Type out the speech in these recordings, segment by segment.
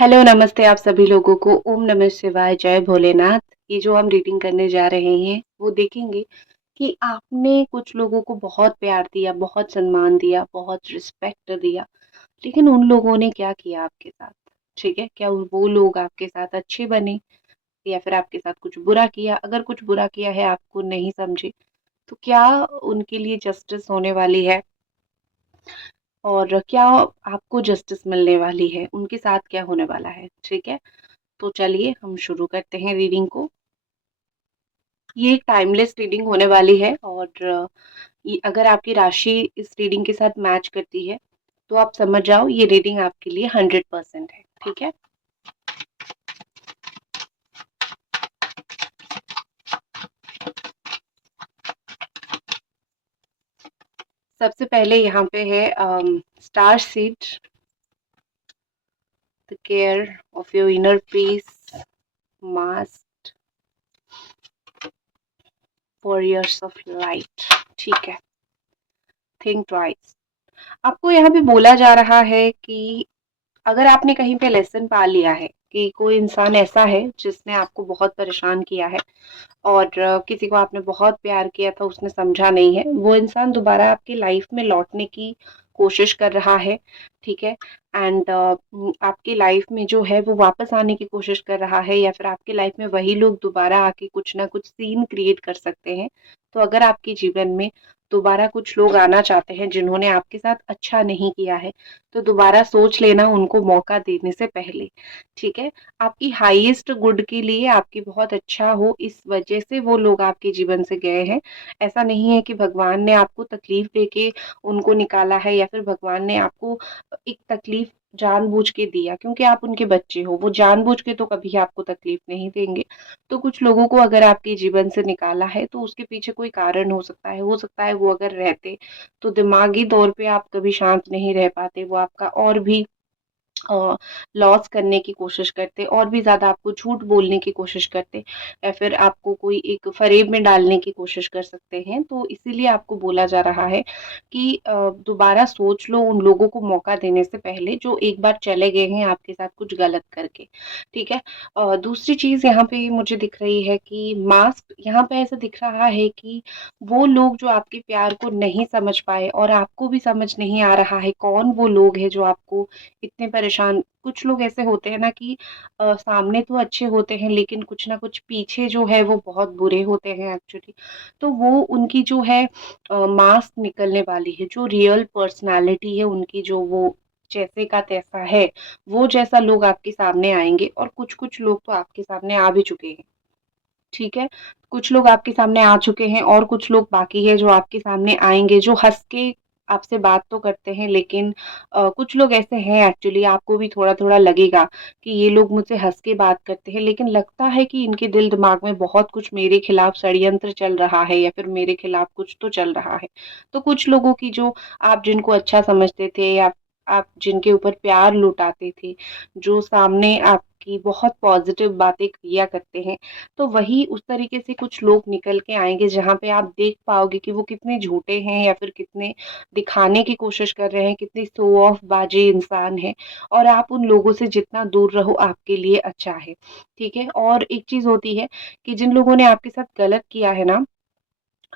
Hello, नमस्ते आप सभी लोगों को। ओम नमः शिवाय, जय भोलेनाथ। ये जो हम रीडिंग करने जा रहे हैं, वो देखेंगे कि आपने कुछ लोगों को बहुत प्यार दिया, बहुत सम्मान दिया, बहुत रिस्पेक्ट दिया, लेकिन उन लोगों ने क्या किया आपके साथ? ठीक है? क्या वो लोग आपके साथ अच्छे बने या फिर आपके साथ कुछ बुरा किया? अगर कुछ बुरा किया है, आपको नहीं समझे, तो क्या उनके लिए जस्टिस होने वाली है? और क्या आपको जस्टिस मिलने वाली है? उनके साथ क्या होने वाला है? ठीक है? तो चलिए हम शुरू करते हैं रीडिंग को। ये एक टाइमलेस रीडिंग होने वाली है और ये अगर आपकी राशि इस रीडिंग के साथ मैच करती है तो आप समझ जाओ ये रीडिंग आपके लिए 100% है। ठीक है? सबसे पहले यहाँ पे है star seed, the care of your inner peace, mast, warriors of light. ठीक है, थिंक ट्वाइस। आपको यहाँ पे बोला जा रहा है कि अगर आपने कहीं पे लेसन पा लिया है कि कोई इंसान ऐसा है जिसने आपको बहुत परेशान किया है और किसी को आपने बहुत प्यार किया था, उसने समझा नहीं है, वो इंसान दोबारा आपकी लाइफ में लौटने की कोशिश कर रहा है। ठीक है? एंड आपकी लाइफ में जो है वो वापस आने की कोशिश कर रहा है, या फिर आपकी लाइफ में वही लोग दोबारा आके कुछ ना कुछ सीन क्रिएट कर सकते हैं। तो अगर आपके जीवन में दोबारा कुछ लोग आना चाहते हैं जिन्होंने आपके साथ अच्छा नहीं किया है, तो दोबारा सोच लेना उनको मौका देने से पहले। ठीक है? आपकी हाईएस्ट गुड के लिए, आपकी बहुत अच्छा हो इस वजह से वो लोग आपके जीवन से गए हैं। ऐसा नहीं है कि भगवान ने आपको तकलीफ देके उनको निकाला है, या फिर भगवान ने आपको एक तकलीफ जानबूझ के दिया क्योंकि आप उनके बच्चे हो। वो जानबूझ के तो कभी आपको तकलीफ नहीं देंगे। तो कुछ लोगों को अगर आपके जीवन से निकाला है तो उसके पीछे कोई कारण हो सकता है। हो सकता है वो अगर रहते तो दिमागी तौर पे आप कभी शांत नहीं रह पाते, वो आपका और भी लॉस करने की कोशिश करते, और भी ज़्यादा आपको झूठ बोलने की कोशिश करते, या फिर आपको कोई एक फ़रेब में डालने की कोशिश कर सकते हैं। तो इसीलिए आपको बोला जा रहा है कि दोबारा सोच लो उन लोगों को मौका देने से पहले जो एक बार चले गए हैं आपके साथ कुछ गलत करके। ठीक है? दूसरी चीज़ यहाँ पे मुझे दिख रही है कि मास्क, यहाँ पे ऐसा दिख रहा है कि वो लोग जो आपके प्यार को नहीं समझ पाए, और आपको भी समझ नहीं आ रहा है कौन वो लोग हैं जो आपको इतने परेशान। कुछ लोग ऐसे होते हैं ना कि सामने तो अच्छे होते हैं लेकिन कुछ ना कुछ पीछे जो है वो बहुत बुरे होते हैं एक्चुअली। तो वो उनकी जो है मास्क निकलने वाली है, जो रियल पर्सनालिटी है उनकी, जो वो जैसे का तैसा है, वो जैसा लोग आपके सामने आएंगे। और कुछ कुछ लोग तो आपके सामने आ भी चुके हैं। ठीक है? कुछ लोग आपके सामने आ चुके हैं और कुछ लोग बाकी है जो आपके सामने आएँगे, जो हँस के आपसे बात तो करते हैं, लेकिन कुछ लोग ऐसे हैं एक्चुअली, आपको भी थोड़ा-थोड़ा लगेगा कि ये लोग मुझसे हँस के बात करते हैं, लेकिन लगता है कि इनके दिल-दिमाग में बहुत कुछ मेरे खिलाफ षड्यंत्र चल रहा है, या फिर मेरे खिलाफ कुछ तो चल रहा है। तो कुछ लोगों की जो, आप जिनको अच्छा समझते थे, या आप जिनके ऊपर प्यार लुटाते थे, जो सामने आपकी बहुत पॉज़िटिव बातें किया करते हैं, तो वही उस तरीके से कुछ लोग निकल के आएँगे जहाँ पे आप देख पाओगे कि वो कितने झूठे हैं, या फिर कितने दिखाने की कोशिश कर रहे हैं, कितने शो ऑफ बाज़ी इंसान हैं, और आप उन लोगों से जितना दूर रहो आपके लिए अच्छा है। ठीक है? और एक चीज़ होती है कि जिन लोगों ने आपके साथ गलत किया है ना,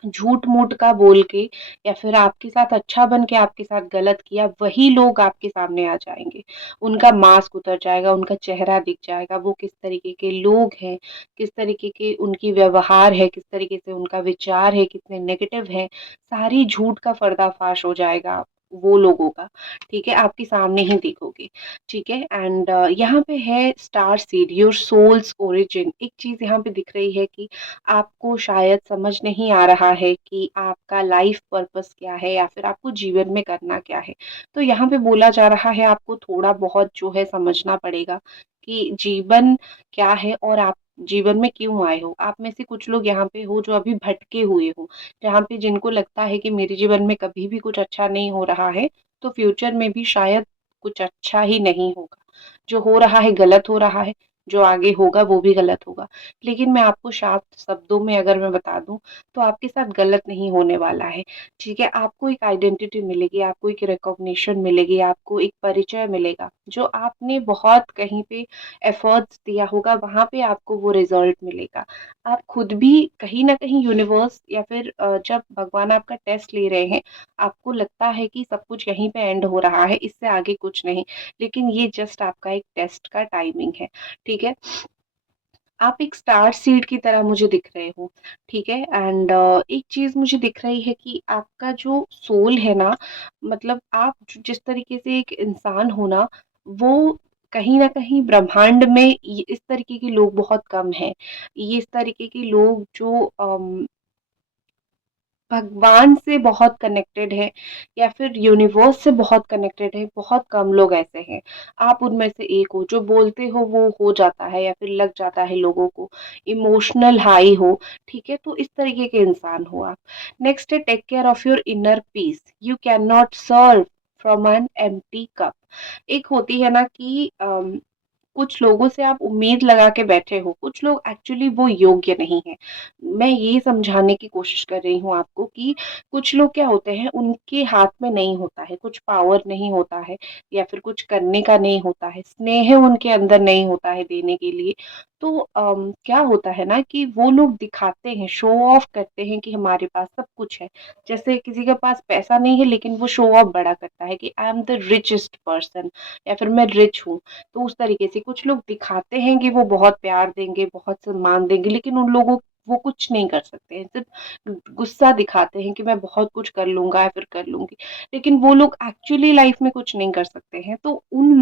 झूठ-मूठ का बोल के, या फिर आपके साथ अच्छा बन के आपके साथ गलत किया, वही लोग आपके सामने आ जाएँगे। उनका मास्क उतर जाएगा, उनका चेहरा दिख जाएगा, वो किस तरीके के लोग हैं, किस तरीके के उनकी व्यवहार है, किस तरीके से उनका विचार है, कितने नेगेटिव हैं, सारी झूठ का पर्दाफ़ाश हो जाएगा वो लोगों का। ठीक है? आपके सामने ही दिखोगे। ठीक है? एंड यहाँ पे है star seed, your soul's origin. एक चीज़ यहाँ पे दिख रही है कि आपको शायद समझ नहीं आ रहा है कि आपका लाइफ पर्पस क्या है, या फिर आपको जीवन में करना क्या है। तो यहाँ पे बोला जा रहा है आपको थोड़ा बहुत जो है समझना पड़ेगा कि जीवन क्या है, और आप जीवन में क्यों आए हो। आप में से कुछ लोग यहाँ पे हो जो अभी भटके हुए हो, जहाँ पे जिनको लगता है कि मेरे जीवन में कभी भी कुछ अच्छा नहीं हो रहा है, तो फ्यूचर में भी शायद कुछ अच्छा ही नहीं होगा। जो हो रहा है गलत हो रहा है, जो आगे होगा वो भी गलत होगा। लेकिन मैं आपको साफ शब्दों में अगर मैं बता दूँ तो आपके साथ गलत नहीं होने वाला है, ठीक है? आपको एक आइडेंटिटी मिलेगी, आपको एक रिकॉग्निशन मिलेगी, आपको एक परिचय मिलेगा। जो आपने बहुत कहीं पे एफर्ट्स दिया होगा, वहाँ पे आपको वो रिज़ल्ट मिलेगा। आप खुद भी कहीं न कहीं यूनिवर्स या फिर जब भगवान आपका टेस्ट ले रहे हैं, आपको लगता है कि सब कुछ यहीं पे एंड हो रहा है, इससे आगे कुछ नहीं। लेकिन ये जस्ट आपका एक टेस्ट का टाइमिंग है, ठीक है? आप एक स्टार सीड की तरह मुझे दिख रहे हो, ठीक है? एंड एक चीज़ मुझे दिख रही है कि आपका जो सोल है ना, मतलब आप जिस तरीके से एक इंसान हो ना, वो कहीं न कहीं ब्रह्मांड में इस तरीके के लोग बहुत कम हैं। ये इस तरीके के लोग जो भगवान से बहुत कनेक्टेड है या फिर यूनिवर्स से बहुत कनेक्टेड है, बहुत कम लोग ऐसे हैं। आप उनमें से एक हो, जो बोलते हो वो हो जाता है या फिर लग जाता है लोगों को, इमोशनल हाई हो, ठीक है? तो इस तरीके के इंसान हो आप। नेक्स्ट है take care of your inner peace, you can not serve from an empty cup. एक होती है ना कि कुछ लोगों से आप उम्मीद लगा के बैठे हो, कुछ लोग एक्चुअली वो योग्य नहीं है। मैं ये समझाने की कोशिश कर रही हूँ आपको कि कुछ लोग क्या होते हैं, उनके हाथ में नहीं होता है, कुछ पावर नहीं होता है या फिर कुछ करने का नहीं होता है, स्नेह उनके अंदर नहीं होता है देने के लिए। तो क्या होता है ना कि वो लोग दिखाते हैं, शो ऑफ करते हैं कि हमारे पास सब कुछ है। जैसे किसी के पास पैसा नहीं है लेकिन वो शो ऑफ बड़ा करता है कि I am the richest person या फिर मैं रिच हूँ। तो उस तरीके से कुछ लोग दिखाते हैं कि वो बहुत प्यार देंगे, बहुत सम्मान देंगे, लेकिन उन लोगों वो कुछ नहीं कर सकते हैं। सिर्फ गुस्सा दिखाते हैं कि मैं बहुत कुछ कर लूँगा या फिर कर लूँगी, लेकिन वो लोग एक्चुअली लाइफ में कुछ नहीं कर सकते हैं। तो उन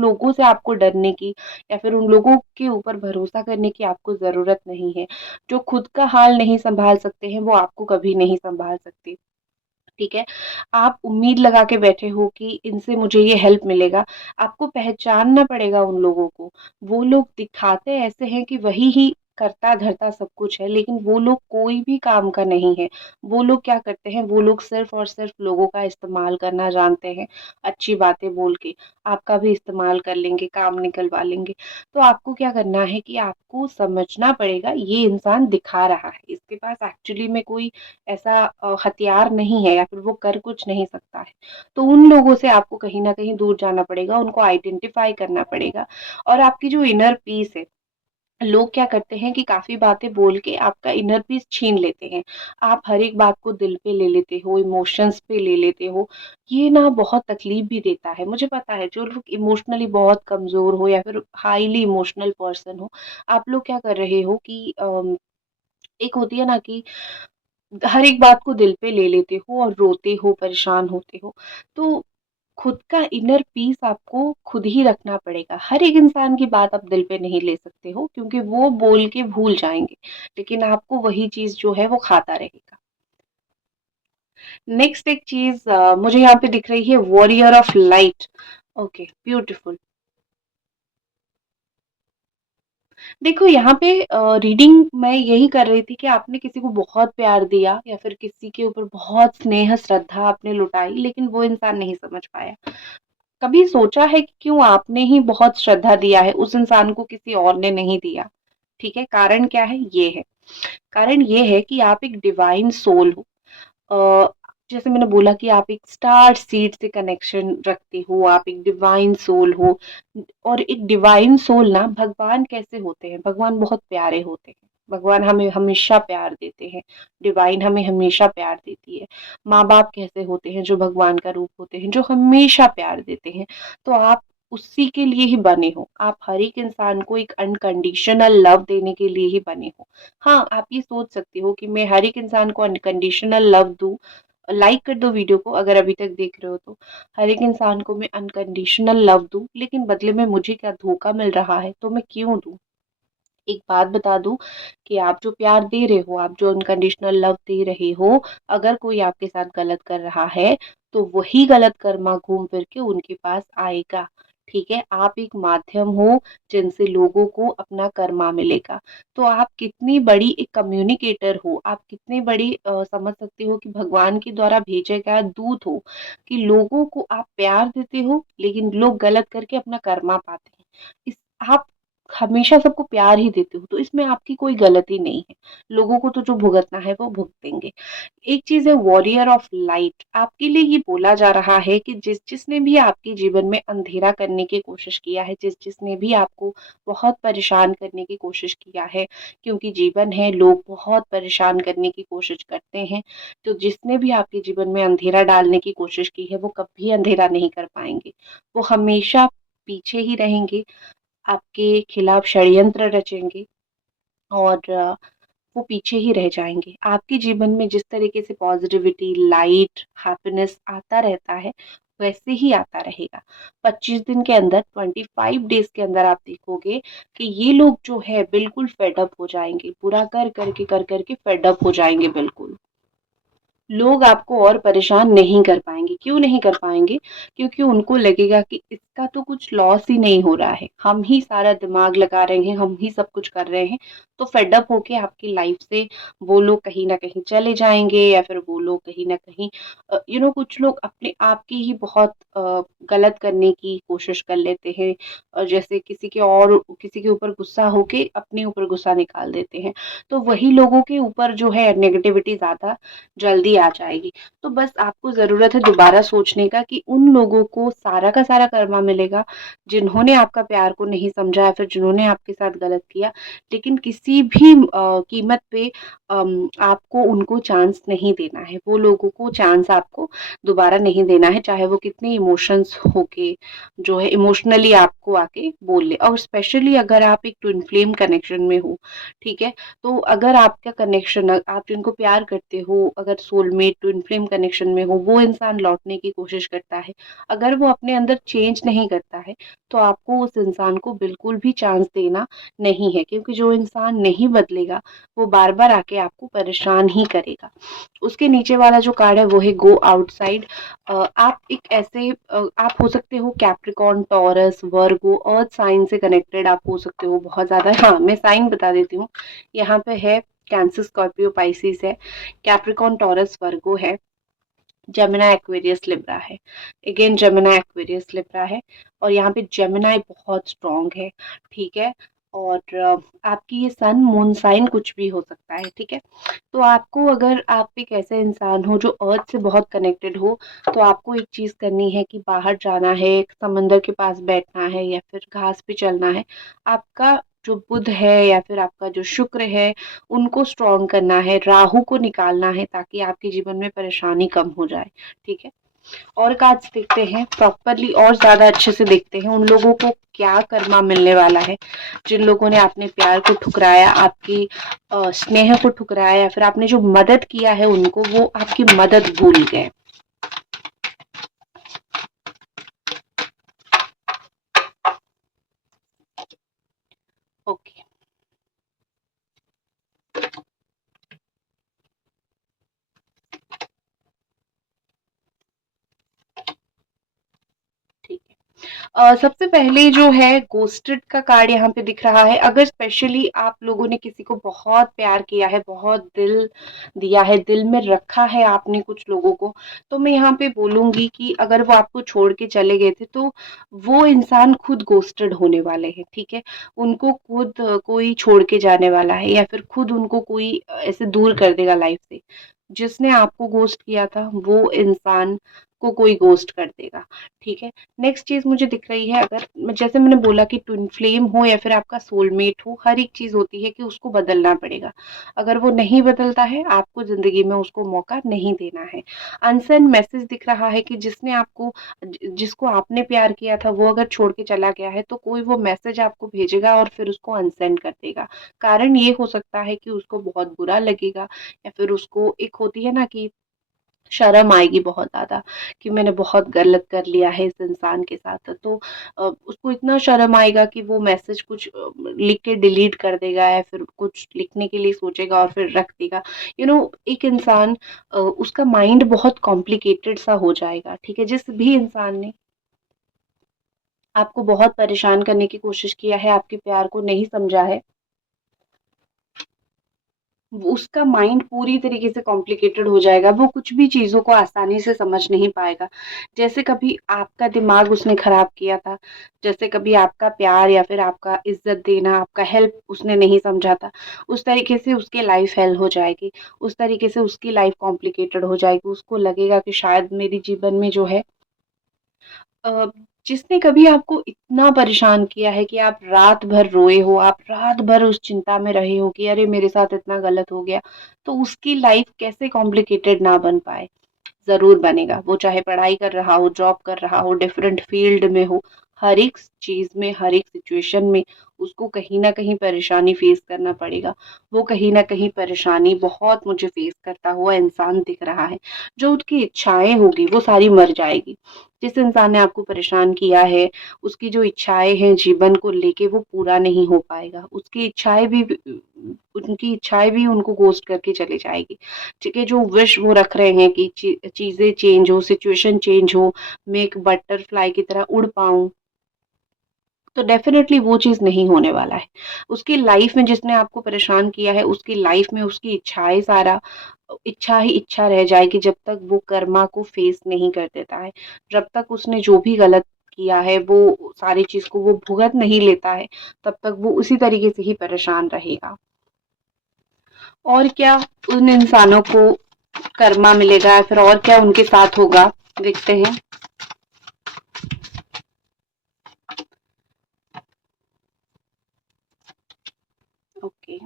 लोगों से आपको डरने की या फिर उन लोगों के ऊपर भरोसा करने की आपको ज़रूरत नहीं है। जो खुद का हाल नहीं सँभाल सकते हैं, वो आपको कभी नहीं सँभाल सकते। ठीक है? आप उम्मीद लगा के बैठे हो कि इनसे मुझे ये हेल्प मिलेगा, आपको पहचानना पड़ेगा उन लोगों को। वो लोग दिखाते ऐसे हैं कि वही ही करता-धरता सब कुछ है, लेकिन वो लोग कोई भी काम का नहीं है। वो लोग क्या करते हैं, वो लोग सिर्फ़ और सिर्फ़ लोगों का इस्तेमाल करना जानते हैं, अच्छी बातें बोल के। आपका भी इस्तेमाल कर लेंगे, काम निकलवा लेंगे। तो आपको क्या करना है कि आपको समझना पड़ेगा ये इंसान दिखा रहा है, इसके पास एक्चुअली में कोई ऐसा हथियार नहीं है या फिर वो कर कुछ नहीं सकता है। तो उन लोगों से आपको कहीं न कहीं दूर जाना पड़ेगा, उनको आइडेंटिफ़ाई करना पड़ेगा और आपकी जो इनर पीस है, लोग क्या करते हैं कि काफ़ी बातें बोल के आपका इनर पीस छीन लेते हैं। आप हर एक बात को दिल पे ले लेते हो, इमोशंस पे ले लेते हो। ये ना बहुत तकलीफ़ भी देता है। मुझे पता है जो लोग इमोशनली बहुत कमज़ोर हो या फिर हाइली इमोशनल पर्सन हो, आप लोग क्या कर रहे हो कि एक होती है ना कि हर एक बात को दिल पे ले लेते हो और रोते हो, परेशान होते हो। तो खुद का इनर पीस आपको खुद ही रखना पड़ेगा। हर एक इंसान की बात आप दिल पे नहीं ले सकते हो क्योंकि वो बोल के भूल जाएँगे, लेकिन आपको वही चीज़ जो है वो खाता रहेगा। नेक्स्ट एक चीज़ मुझे यहाँ पे दिख रही है warrior of light. Okay, beautiful. देखो यहाँ पे रीडिंग मैं यही कर रही थी कि आपने किसी को बहुत प्यार दिया या फिर किसी के ऊपर बहुत स्नेह श्रद्धा आपने लुटाई लेकिन वो इंसान नहीं समझ पाया। कभी सोचा है कि क्यों आपने ही बहुत श्रद्धा दिया है, उस इंसान को किसी और ने नहीं दिया? ठीक है, कारण क्या है? ये है। कारण ये है कि आप एक डिवाइन सोल हो। अ, जैसे मैंने बोला कि आप एक स्टार सीड से कनेक्शन रखते हो, आप एक डिवाइन सोल हो और एक डिवाइन सोल ना भगवान कैसे होते हैं? भगवान बहुत प्यारे होते हैं। भगवान हमें हमेशा प्यार देते हैं, डिवाइन हमें हमेशा प्यार देती है। माँ-बाप कैसे होते हैं? जो भगवान का रूप होते हैं, जो हमेशा प्यार देते हैं। तो आप उसी के लिए ही बने हो। आप हर एक इंसान को एक अनकंडीशनल लव देने के लिए ही बने हो। हाँ, आप ये सोच सकते हो कि मैं हर एक इंसान को अनकंडीशनल लव दूँ। लाइक कर दो वीडियो को अगर अभी तक देख रहे हो तो। हर एक इंसान को मैं अनकंडीशनल लव दूँ, लेकिन बदले में मुझे क्या धोखा मिल रहा है, तो मैं क्यों दूँ? एक बात बता दूँ कि आप जो प्यार दे रहे हो, आप जो अनकंडीशनल लव दे रहे हो, अगर कोई आपके साथ गलत कर रहा है, तो वही गलत कर्मा घूम फिर के उनके पास आएगा। ठीक है? आप एक माध्यम हो जिनसे लोगों को अपना कर्मा मिलेगा। तो आप कितनी बड़ी एक कम्युनिकेटर हो, आप कितनी बड़ी समझ सकते हो कि भगवान के द्वारा भेजा गया दूत हो, कि लोगों को आप प्यार देते हो, लेकिन लोग गलत करके अपना कर्मा पाते हैं। इस आप हमेशा सबको प्यार ही देते हो, तो इसमें आपकी कोई गलती नहीं है। लोगों को तो जो भुगतना है वो भुगतेंगे। एक चीज़ है वॉरियर ऑफ लाइट, आपके लिए ये बोला जा रहा है कि जिसने भी आपके जीवन में अंधेरा करने की कोशिश किया है, जिसने भी आपको बहुत परेशान करने की कोशिश किया है, क्योंकि जीवन है, लोग बहुत परेशान करने की कोशिश करते हैं, तो जिसने भी आपके जीवन में अंधेरा डालने की कोशिश की है, वो कभी अंधेरा नहीं कर पाएँगे। वो हमेशा पीछे ही रहेंगे, आपके खिलाफ षड्यंत्र रचेंगे और वो पीछे ही रह जाएँगे। आपके जीवन में जिस तरीके से पॉज़िटिविटी, लाइट, हैप्पीनेस आता रहता है, वैसे ही आता रहेगा। 25 दिन के अंदर, 25 डेज़ के अंदर आप देखोगे कि ये लोग जो है बिल्कुल फेड अप हो जाएँगे। बुरा कर कर के फेड अप हो जाएँगे बिल्कुल। लोग आपको और परेशान नहीं कर पाएँगे। क्यों नहीं कर पाएँगे? क्योंकि उनको लगेगा कि इसका तो कुछ लॉस ही नहीं हो रहा है। हम ही सारा दिमाग लगा रहे हैं, हम ही सब कुछ कर रहे हैं। तो फेड अप होके आपकी लाइफ़ से वो लोग कहीं न कहीं चले जाएँगे या फिर वो लोग कहीं न कहीं कुछ लोग अपने आप की ही बहुत गलत करने की कोशिश कर लेते हैं। जैसे किसी के ऊपर गुस्सा होके अपने ऊपर गुस्सा निकाल देते हैं। तो वही लोगों के ऊपर जो है नेगेटिविटी ज़्यादा जल्दी आ जाएगी। तो बस आपको ज़रूरत है दोबारा सोचने का कि उन लोगों को सारा का सारा कर्मा मिलेगा, जिन्होंने आपका प्यार को नहीं समझा या फिर जिन्होंने आपके साथ गलत किया। लेकिन किसी भी कीमत पे आपको उनको चांस नहीं देना है। वो लोगों को चांस आपको दोबारा नहीं देना है, चाहे वो कितने इमोशंस होके जो है इमोशनली आपको आके बोल ले। और स्पेशली अगर आप एक ट्विन फ्लेम कनेक्शन में हो, ठीक है? तो अगर आपका कनेक्शन आप जिनको प्यार करते हो, अगर सोलमेट ट्विन फ्लेम कनेक्शन में हो, वो इंसान लौटने की कोशिश करता है, अगर वो अपने अंदर चेंज नहीं करता है, तो आपको उस इंसान को बिल्कुल भी चांस देना नहीं है, क्योंकि जो इंसान नहीं बदलेगा, वो बार-बार आके आपको परेशान ही करेगा। उसके नीचे वाला जो कार्ड है वो है गो आउटसाइड। आप एक ऐसे आप हो सकते हो कैप्रिकॉर्न, टॉरस, वर्गो, अर्थ साइन से कनेक्टेड आप हो सकते हो बहुत ज़्यादा। हाँ, मैं साइन बता देती हूँ। यहाँ पे है कैंसर, स्कॉर्पियो, पाइसेस है, कैप्रिकॉर्न, टॉरस, वर्गो है, जेमिनी, एक्वेरियस, लिब्रा है। अगेन जेमिनी, एक्वेरियस, लिब्रा है और यहाँ पे जेमिनी बहुत स्ट्रॉन्ग है, ठीक है? और आपकी ये सन, मून साइन कुछ भी हो सकता है, ठीक है? तो आपको, अगर आप एक ऐसे इंसान हो जो अर्थ से बहुत कनेक्टेड हो, तो आपको एक चीज़ करनी है कि बाहर जाना है, समंदर के पास बैठना है या फिर घास पे चलना है। आपका जो बुध है या फिर आपका जो शुक्र है, उनको स्ट्रॉन्ग करना है, राहु को निकालना है ताकि आपके जीवन में परेशानी कम हो जाए, ठीक है? और कार्ड्स देखते हैं प्रॉपरली और ज़्यादा अच्छे से देखते हैं उन लोगों को क्या कर्मा मिलने वाला है, जिन लोगों ने आपने प्यार को ठुकराया, आपकी स्नेह को ठुकराया या फिर आपने जो मदद किया है उनको, वो आपकी मदद भूल गए। ओके, ठीक है। सबसे पहले जो है गोस्टेड का कार्ड यहाँ पे दिख रहा है। अगर स्पेशली आप लोगों ने किसी को बहुत प्यार किया है, बहुत दिल दिया है, दिल में रखा है आपने कुछ लोगों को, तो मैं यहाँ पे बोलूँगी कि अगर वो आपको छोड़ के चले गए थे, तो वो इंसान खुद गोस्टेड होने वाले हैं, ठीक है? उनको खुद कोई छोड़ के जाने वाला है या फिर खुद उनको कोई ऐसे दूर कर देगा लाइफ से। जिसने आपको घोस्ट किया था, वो इंसान को कोई घोस्ट कर देगा, ठीक है? नेक्स्ट चीज़ मुझे दिख रही है, अगर जैसे मैंने बोला कि ट्विन फ्लेम हो या फिर आपका सोलमेट हो, हर एक चीज़ होती है कि उसको बदलना पड़ेगा। अगर वो नहीं बदलता है, आपको ज़िंदगी में उसको मौका नहीं देना है। अनसेंड मैसेज दिख रहा है कि जिसने आपको जिसको आपने प्यार किया था, वो अगर छोड़ के चला गया है, तो कोई वो मैसेज आपको भेजेगा और फिर उसको अनसेंड कर देगा। कारण ये हो सकता है कि उसको बहुत बुरा लगेगा या फिर उसको एक होती है ना कि शर्म आएगी बहुत ज़्यादा कि मैंने बहुत गलत कर लिया है इस इंसान के साथ। तो उसको इतना शर्म आएगा कि वो मैसेज कुछ लिख के डिलीट कर देगा या फिर कुछ लिखने के लिए सोचेगा और फिर रख देगा। एक इंसान उसका माइंड बहुत कॉम्प्लिकेटेड सा हो जाएगा, ठीक है? जिस भी इंसान ने आपको बहुत परेशान करने की कोशिश किया है, आपके प्यार को नहीं समझा है, उसका माइंड पूरी तरीके से कॉम्प्लिकेटेड हो जाएगा, वो कुछ भी चीज़ों को आसानी से समझ नहीं पाएगा। जैसे कभी आपका दिमाग उसने खराब किया था, जैसे कभी आपका प्यार या फिर आपका इज़्ज़त देना, आपका हेल्प उसने नहीं समझा था, उस तरीके से उसकी लाइफ़ हेल हो जाएगी, उस तरीके से उसकी लाइफ़ कॉम्प्लिकेटेड हो जाएगी। उसको लगेगा कि शायद मेरे जीवन में जो है अ, जिसने कभी आपको इतना परेशान किया है कि आप रात भर रोए हो, आप रात भर उस चिंता में रहे हो कि अरे मेरे साथ इतना गलत हो गया, तो उसकी लाइफ कैसे कॉम्प्लिकेटेड ना बन पाए? ज़रूर बनेगा। वो चाहे पढ़ाई कर रहा हो, जॉब कर रहा हो, डिफरेंट फील्ड में हो, हर एक चीज़ में, हर एक सिचुएशन में उसको कहीं न कहीं परेशानी फेस करना पड़ेगा। वो कहीं न कहीं परेशानी बहुत मुझे फेस करता हुआ इंसान दिख रहा है। जो उसकी इच्छाएँ होगी वो सारी मर जाएगी। जिस इंसान ने आपको परेशान किया है, उसकी जो इच्छाएँ हैं जीवन को लेके वो पूरा नहीं हो पाएगा। उसकी इच्छाएँ भी उनकी इच्छाएँ भी उनको घोस्ट करके चली जाएगी। ठीक है, जो विश वो रख रहे हैं कि चीज़ें चेंज हो, सिचुएशन चेंज हो, मैं एक बटरफ्लाई की तरह उड़ पाऊँ, तो डेफ़िनेटली वो चीज़ नहीं होने वाला है। उसकी लाइफ़ में जिसने आपको परेशान किया है, उसकी लाइफ़ में उसकी इच्छाएँ सारा इच्छा ही इच्छा रह जाएगी जब तक वो कर्मा को फ़ेस नहीं कर देता है। जब तक उसने जो भी गलत किया है, वो सारी चीज़ को वो भुगत नहीं लेता है, तब तक वो उसी तरीके से ही परेशान रहेगा। और क्या उन इंसानों को कर्मा मिलेगा या फिर और क्या उनके साथ होगा, देखते हैं। ओके,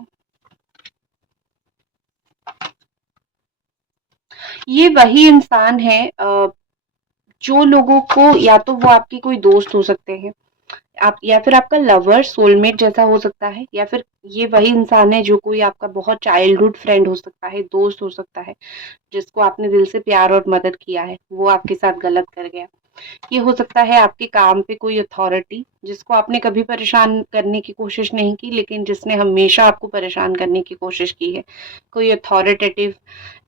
ये वही इंसान है जो लोगों को या तो वो आपके कोई दोस्त हो सकते हैं, आप या फिर आपका लवर सोलमेट जैसा हो सकता है, या फिर ये वही इंसान है जो कोई आपका बहुत चाइल्डहुड फ्रेंड हो सकता है, दोस्त हो सकता है, जिसको आपने दिल से प्यार और मदद किया है, वो आपके साथ गलत कर गया। ये हो सकता है आपके काम पे कोई अथॉरिटी जिसको आपने कभी परेशान करने की कोशिश नहीं की, लेकिन जिसने हमेशा आपको परेशान करने की कोशिश की है। कोई अथॉरिटेटिव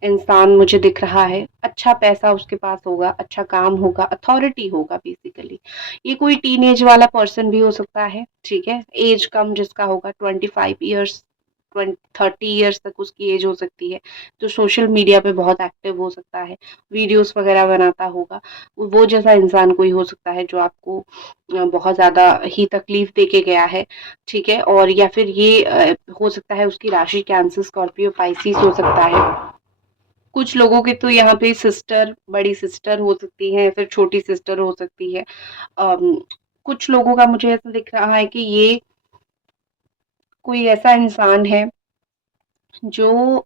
इंसान मुझे दिख रहा है, अच्छा पैसा उसके पास होगा, अच्छा काम होगा, अथॉरिटी होगा बेसिकली। ये कोई टीनेज वाला पर्सन भी हो सकता है, ठीक है, एज कम जिसका होगा 25 ईयर्स 30 ईयर्स तक उसकी एज हो सकती है, जो सोशल मीडिया पे बहुत एक्टिव हो सकता है, वीडियोस वगैरह बनाता होगा, वो जैसा इंसान कोई हो सकता है जो आपको बहुत ज़्यादा ही तकलीफ दे के गया है, ठीक है। और या फिर ये हो सकता है उसकी राशि कैंसर, स्कॉर्पियो, पाइसिस हो सकता है। कुछ लोगों के तो यहाँ पे सिस्टर, बड़ी सिस्टर हो सकती है, फिर छोटी सिस्टर हो सकती है। अम, कुछ लोगों का मुझे ऐसा दिख रहा है कि ये कोई ऐसा इंसान है जो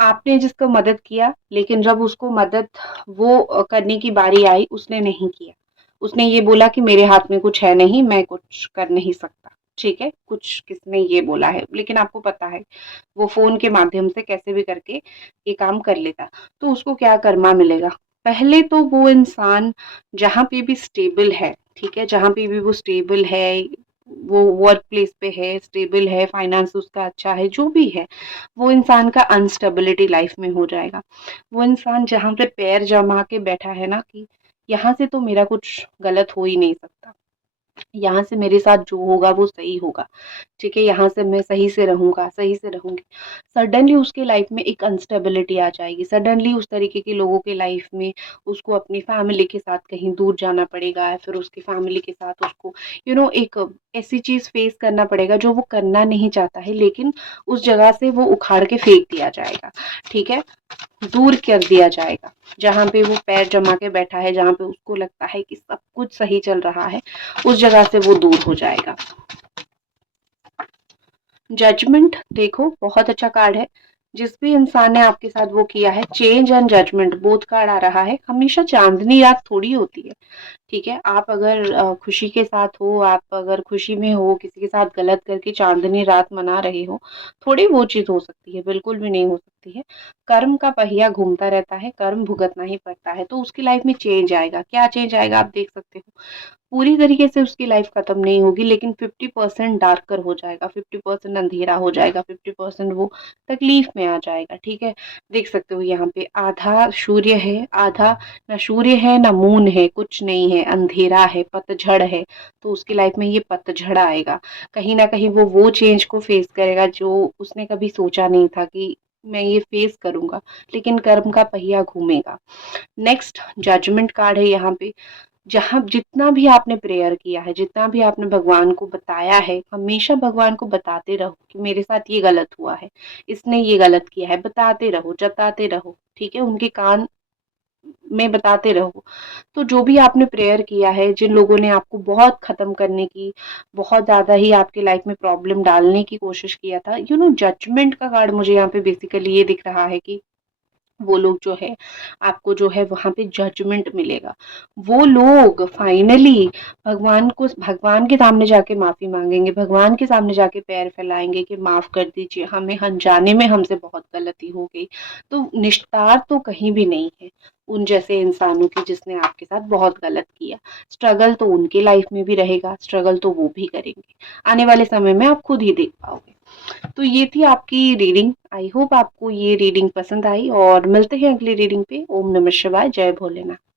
आपने जिसको मदद किया, लेकिन जब उसको मदद वो करने की बारी आई, उसने नहीं किया। उसने ये बोला कि मेरे हाथ में कुछ है नहीं, मैं कुछ कर नहीं सकता। ठीक है? कुछ किसने ये बोला है, लेकिन आपको पता है, वो फ़ोन के माध्यम से कैसे भी करके ये काम कर लेता। तो उसको क्या कर्मा मिलेगा? पहले तो वो इंसान जहाँ पे भी स्टेबल है, ठीक है? जहाँ पे भी वो स्टेबल है, वो वर्क प्लेस पे है, स्टेबल है, फाइनेंस उसका अच्छा है, जो भी है, वो इंसान का अनस्टेबिलिटी लाइफ में हो जाएगा। वो इंसान जहाँ पे पैर जमा के बैठा है ना कि यहाँ से तो मेरा कुछ गलत हो ही नहीं सकता। यहाँ से मेरे साथ जो होगा वो सही होगा, ठीक है? यहाँ से मैं सही से रहूँगा, सही से रहूँगी। सडनली उसकी लाइफ में एक अनस्टेबिलिटी आ जाएगी, सडनली उस तरीके के लोगों के लाइफ में उसको अपनी फैमिली के साथ कहीं दूर जाना पड़ेगा, या फिर उसकी फैमिली के साथ उसको एक ऐसी चीज़ फेस करना पड़ेगा जो वो करना नहीं चाहता है, लेकिन उस जगह से वो उखाड़ के फेंक दिया जाएगा, ठीक है? दूर कर दिया जाएगा। जहाँ पे वो पैर जमा के बैठा है, जहाँ पे उसको लगता है कि सब कुछ सही चल रहा है, उस जगह से वो दूर हो जाएगा। जजमेंट देखो, बहुत अच्छा कार्ड है। जिस भी इंसान ने आपके साथ वो किया है, change and judgement both card आ रहा है। हमेशा चांदनी रात थोड़ी होती है, ठीक है? आप अगर खुशी के साथ हो, आप अगर खुशी में हो, किसी के साथ गलत करके चांदनी रात मना रहे हो, थोड़ी वो चीज़ हो सकती है, बिल्कुल भी नहीं हो सकती। सकती है। कर्म का पहिया घूमता रहता है, कर्म भुगतना ही पड़ता है, तो उसकी लाइफ में चेंज आएगा। क्या चेंज आएगा आप देख सकते हो। पूरी तरीके से उसकी लाइफ खत्म नहीं होगी, लेकिन 50% डार्कर हो जाएगा, 50% अंधेरा हो जाएगा, 50% वो तकलीफ में आ जाएगा। ठीक है, देख सकते हो यहाँ पे आधा सूर्य है, आधा ना सूर्य है ना मून है, कुछ नहीं है, अंधेरा है, पतझड़ है। तो उसकी लाइफ में ये पतझड़ आएगा। कहीं ना कहीं वो चेंज को फेस करेगा जो उसने कभी सोचा नहीं था कि मैं ये फेस करूंगा, लेकिन कर्म का पहिया घूमेगा। नेक्स्ट जजमेंट कार्ड है यहाँ पे। जहाँ जितना भी आपने प्रेयर किया है, जितना भी आपने भगवान को बताया है, हमेशा भगवान को बताते रहो कि मेरे साथ ये गलत हुआ है, इसने ये गलत किया है, बताते रहो, जताते रहो। ठीक है, उनके कान में बताते रहो। तो जो भी आपने प्रेयर किया है, जिन लोगों ने आपको बहुत खत्म करने की, बहुत ज्यादा ही आपकी लाइफ में प्रॉब्लम डालने की कोशिश किया था, जजमेंट का कार्ड मुझे यहाँ पे बेसिकली ये दिख रहा है कि वो लोग जो है आपको जो है वहां पे जजमेंट मिलेगा। वो लोग फाइनली भगवान के सामने जाके माफी मांगेंगे, भगवान के सामने जाके पैर फैलाएंगे कि माफ कर दीजिए, हमें अनजाने में हमसे बहुत गलती हो गई। तो निस्तार तो कहीं भी नहीं है उन जैसे इंसानों की जिसने आपके साथ बहुत गलत किया। स्ट्रगल तो उनकी लाइफ में भी रहेगा, स्ट्रगल तो वो भी करेंगे, आने वाले समय में आप खुद ही देख पाओगे। तो ये थी आपकी रीडिंग। आई होप आपको ये रीडिंग पसंद आई, और मिलते हैं अगली रीडिंग पे। ओम नमः शिवाय, जय भोलेनाथ।